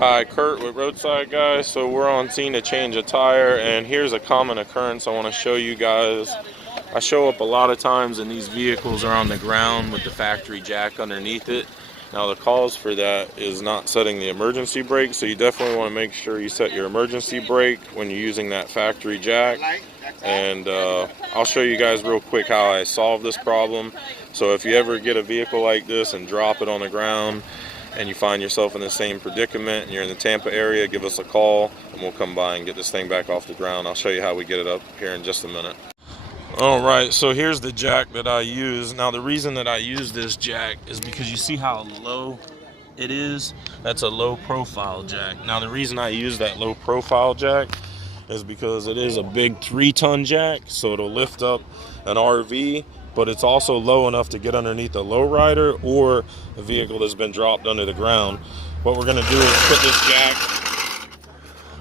Hi, Kurt with Roadside, guys. So we're on scene to change a tire, and here's a common occurrence I want to show you guys. I show up a lot of times and these vehicles are on the ground with the factory jack underneath it. Now the cause for that is not setting the emergency brake, so you definitely want to make sure you set your emergency brake when you're using that factory jack. And I'll show you guys real quick how I solve this problem. So if you ever get a vehicle like this and drop it on the ground and you find yourself in the same predicament and you're in the Tampa area, give us a call and we'll come by and get this thing back off the ground. I'll show you how we get it up here in just a minute. All right, so here's the jack that I use. Now the reason that I use this jack is because you see how low it is? That's a low profile jack. Now the reason I use that low profile jack is because it is a big 3-ton jack, so it'll lift up an RV, but it's also low enough to get underneath a lowrider or a vehicle that's been dropped under the ground. What we're gonna do is put this jack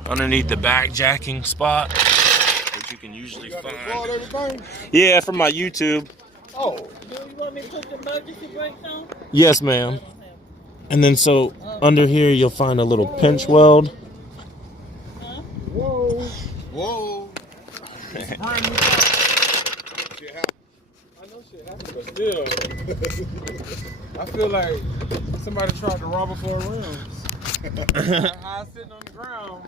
underneath the back jacking spot, which you can usually find. Yeah, from my YouTube. Oh. Do you want me to put the emergency brakes on? Yes, ma'am. And then so under here you'll find a little pinch weld. Whoa. Whoa. I know shit happened, but still. I feel like somebody tried to rob us for a rims. I was sitting on the ground.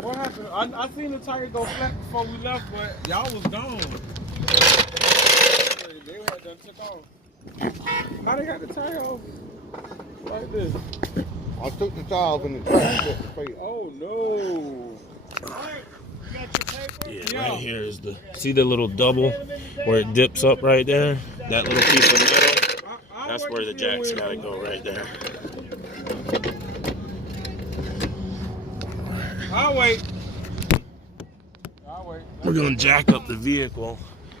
What happened? I seen the tire go flat before we left, but y'all was gone. They had done took off. How they got the tire off? Like this. I took the tire off and the tire set the face. Oh no. You got your paper? Yeah, right here is the, see the little double where it dips up right there? That little piece of metal, that's where the jack's gotta go right there. I'll wait. We're gonna jack up the vehicle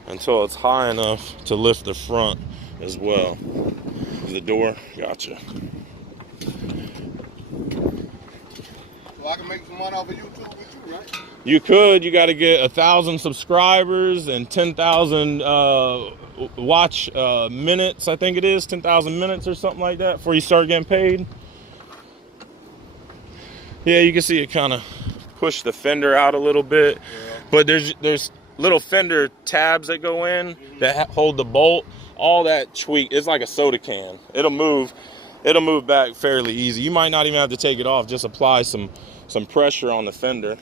until it's high enough to lift the front as well. The door, gotcha. So I can make some money off of YouTube with you, right? You could. You got to get 1,000 subscribers and 10,000 watch minutes. I think it is 10,000 minutes or something like that before you start getting paid. Yeah, you can see it kind of push the fender out a little bit, but there's little fender tabs that go in that hold the bolt. All that tweak, it's like a soda can. It'll move back fairly easy. You might not even have to take it off. Just apply some pressure on the fender.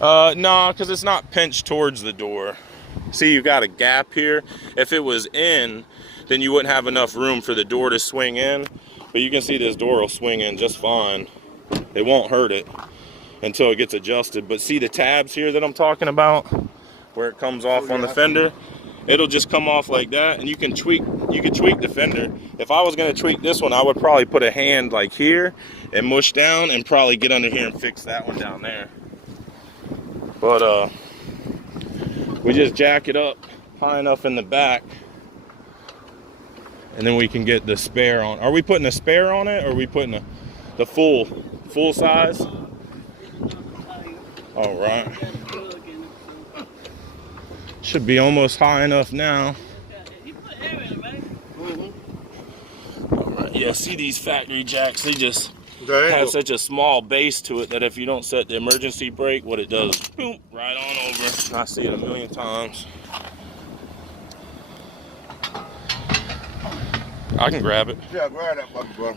No, because it's not pinched towards the door. See, you've got a gap here. If it was in, then you wouldn't have enough room for the door to swing in. But you can see this door will swing in just fine. It won't hurt it until it gets adjusted. But see the tabs here that I'm talking about, where it comes off on the fender? It'll just come off like that, and you can tweak the fender. If I was gonna tweak this one, I would probably put a hand like here and mush down and probably get under here and fix that one down there. But we just jack it up high enough in the back, and then we can get the spare on. Are we putting a spare on it, or are we putting the full size? All right. Should be almost high enough now. All right. Yeah, see these factory jacks, they just have such a small base to it that if you don't set the emergency brake, what it does, boom, right on over. I see it a million times. I can grab it. Yeah, grab that fucker, bro.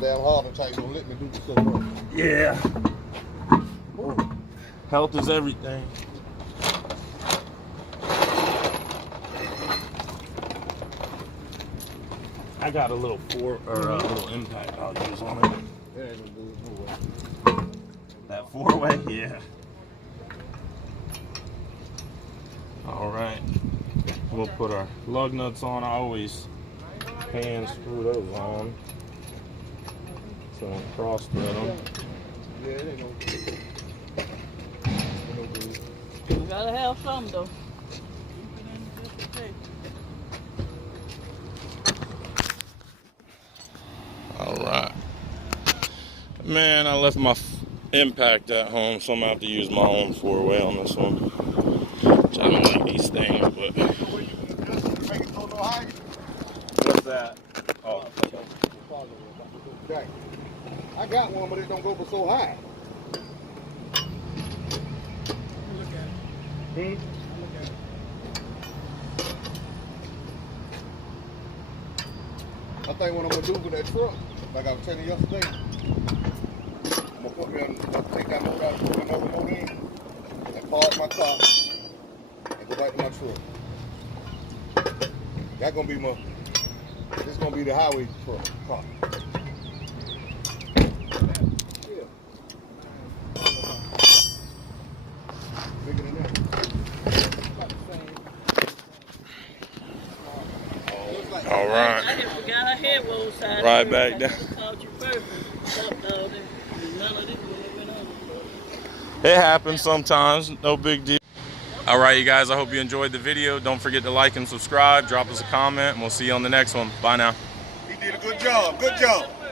Damn hard and tight, don't let me do the stuff. Yeah. Health is everything. I got a little little impact I'll use on it. That 4-way, yeah. All right. We'll put our lug nuts on. I always hand screw those on, so I cross thread them. Yeah, it ain't no good. You gotta have some though. All right. Man, I left my impact at home, so I'm gonna have to use my own 4-way on this one. Which I don't like these things, but I think what I'm gonna do with that truck, like I was telling you yesterday, I'm gonna put me on, take that motor out, put another motor in, and park my car, and go back to my truck. That's gonna be this is gonna be the highway truck car. Bigger than that. All right. I forgot I had roadside. Right back down. Called you first. None of this went on. It happens sometimes. No big deal. All right, you guys. I hope you enjoyed the video. Don't forget to like and subscribe. Drop us a comment, and we'll see you on the next one. Bye now. He did a good job. Good job.